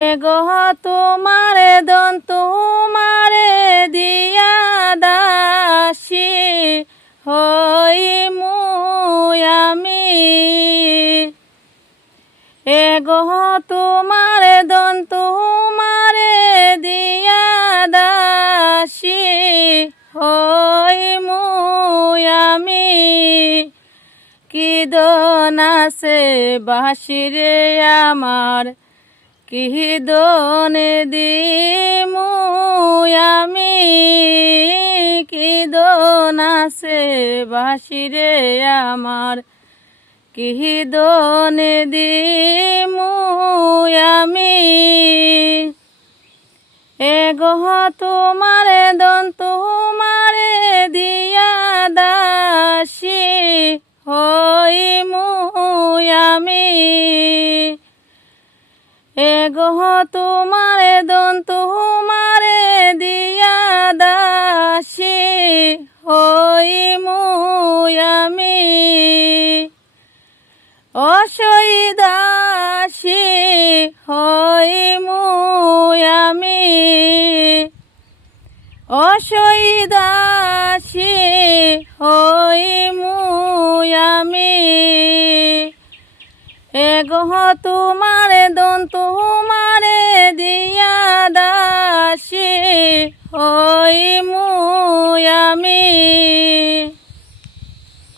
গহ তোমারে দন তোমারে দিয়া দাসী হই আমি। গহ তোমারে দন তোমারে দিয়া দাসী হই আমি। কি দন আছে বাঁশিরে আমার, কি দন দিমু আমি। কি দন আছে বাঁশিরে আমার, কি দন দিমু আমি। গহ তোমারে দন তোমারে দিয়া দাসী হইমু আমি। গহ তোমারে দন তোমারে দিয়া দাসী হইমু আমি। অসই দাসী হইমু আমি। অসই দাসী হইমু আমি। গহ তোমারে